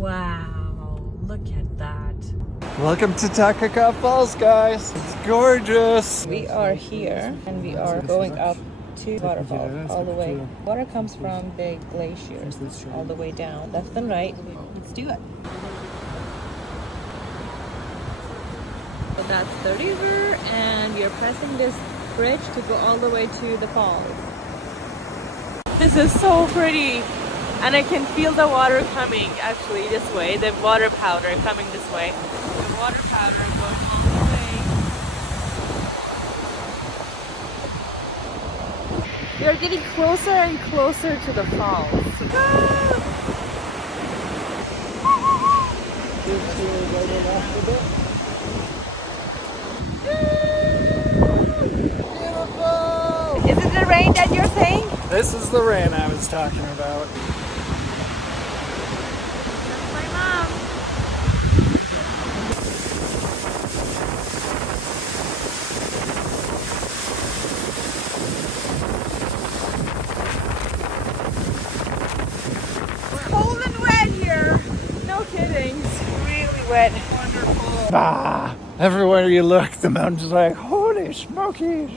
Wow, look at that. Welcome to Takakkaw Falls, guys. It's gorgeous. We are here and we are going up to waterfall all the way. Water comes from the glaciers all the way down, left and right. Let's do it. So that's the river and we are pressing this bridge to go all the way to the falls. This is so pretty. And I can feel the water coming actually this way, the water powder coming this way. The water powder goes all the way. We are getting closer and closer to the falls. Beautiful! Is it the rain that you're saying? This is the rain I was talking about. Wet. Wonderful. Everywhere you look, the mountains are like, holy smokies.